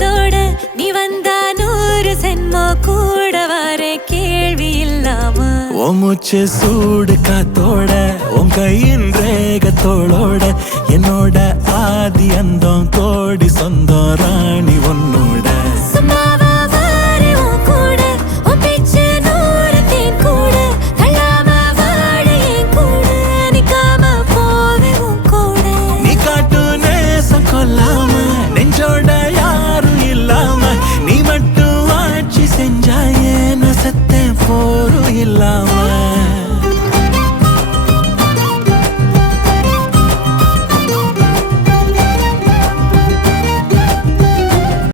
காதோட நீ வந்தா 100 சென்மோ கூட வர கேள்வி இல்லாம உன் மூச்சு சூடு காத்தோட உன் கையின் ரேகத்தோளோட என்னோட ஆதி அந்தம் கோடி சொந்தம் ராணி